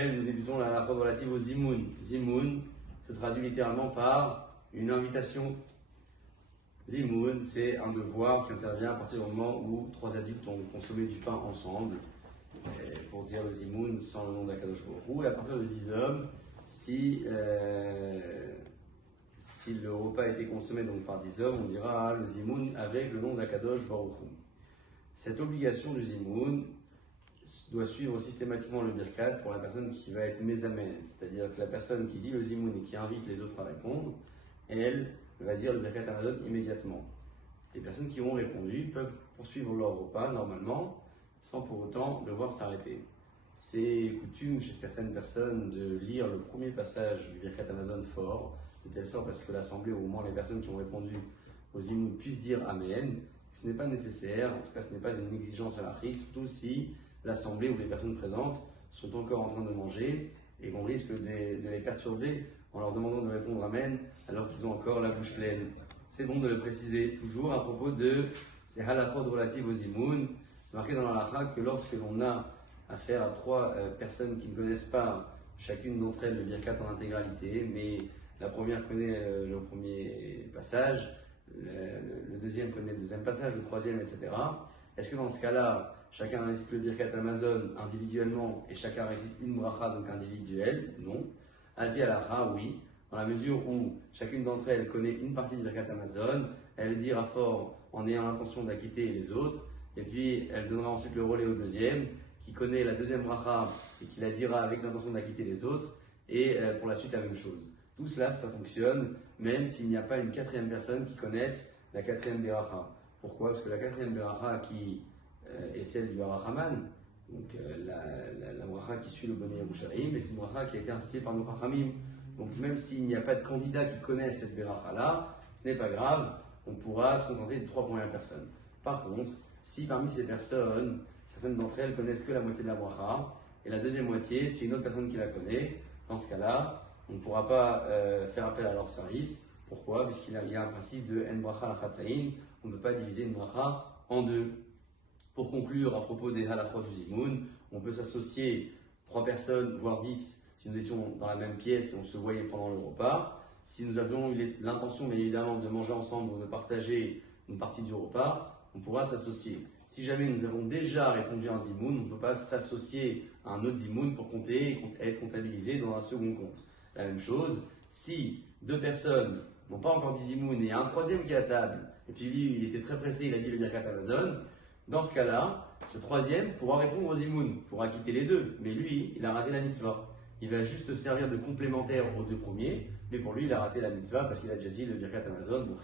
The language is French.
Hashem, nous débutons la halakha relative au zimoun. Zimoun se traduit littéralement par une invitation. Zimoun, c'est un devoir qui intervient à partir du moment où trois adultes ont consommé du pain ensemble. Pour dire le zimoun sans le nom d'Akadosh Baruch Hu. Et à partir de 10 hommes, si le repas a été consommé donc par 10 hommes, on dira le zimoun avec le nom d'Akadosh Baruch Hu. Cette obligation du zimoun doit suivre systématiquement le birkat pour la personne qui va être mésamen, c'est-à-dire que la personne qui dit le zimoun et qui invite les autres à répondre, elle va dire le birkat hamazon immédiatement. Les personnes qui ont répondu peuvent poursuivre leur repas normalement, sans pour autant devoir s'arrêter. C'est coutume chez certaines personnes de lire le premier passage du Birkat Hamazon fort, de telle sorte à ce que l'assemblée, au moins les personnes qui ont répondu aux zimoun, puissent dire Amen. Ce n'est pas nécessaire, en tout cas ce n'est pas une exigence halachique, surtout si l'assemblée ou les personnes présentes sont encore en train de manger et qu'on risque de les perturber en leur demandant de répondre Amen alors qu'ils ont encore la bouche pleine. C'est bon de le préciser, toujours à propos de ces halachot relatives aux zimoun. C'est marqué dans la halakha que lorsque l'on a affaire à trois personnes qui ne connaissent pas chacune d'entre elles le birkat en intégralité, mais la première connaît le premier passage, le deuxième connaît le deuxième passage, le troisième, etc. Est-ce que dans ce cas-là, chacun récite le birkat hamazon individuellement et chacun récite une bracha donc individuelle? Non. Al-pi halakha, oui. Dans la mesure où chacune d'entre elles connaît une partie du birkat hamazon, elle le dira fort en ayant l'intention d'acquitter les autres. Et puis, elle donnera ensuite le relais au deuxième, qui connaît la deuxième bracha et qui la dira avec l'intention d'acquitter les autres. Et pour la suite, la même chose. Tout cela, ça fonctionne, même s'il n'y a pas une quatrième personne qui connaisse la quatrième beracha. Pourquoi? Parce que la quatrième beracha qui est celle du Harachaman, donc la bracha qui suit le Bonnet Yerushalayim, est une bracha qui a été instituée par nos Chachamim. Donc même s'il n'y a pas de candidat qui connaisse cette beracha-là, ce n'est pas grave, on pourra se contenter de trois premières personnes. Par contre, si parmi ces personnes, certaines d'entre elles connaissent que la moitié de la bracha, et la deuxième moitié, c'est une autre personne qui la connaît, dans ce cas-là, on ne pourra pas faire appel à leur service. Pourquoi? Puisqu'il y a un principe de en bracha lachatzaïn, on ne peut pas diviser une bracha en deux. Pour conclure, à propos des halachot du zimoun, on peut s'associer 3 personnes, voire 10, si nous étions dans la même pièce et on se voyait pendant le repas. Si nous avions eu l'intention, bien évidemment, de manger ensemble ou de partager une partie du repas, on pourra s'associer. Si jamais nous avons déjà répondu à un zimoun, on ne peut pas s'associer à un autre zimoun pour compter et être comptabilisé dans un second compte. La même chose, si 2 personnes n'ont pas encore dit zimoun et il y a un troisième qui est à table, et puis lui, il était très pressé, il a dit le birkat hamazon, dans ce cas-là, ce troisième pourra répondre au zimoun, pourra quitter les deux, mais lui, il a raté la mitzvah. Il va juste servir de complémentaire aux 2 premiers, mais pour lui, il a raté la mitzvah parce qu'il a déjà dit le birkat hamazon, donc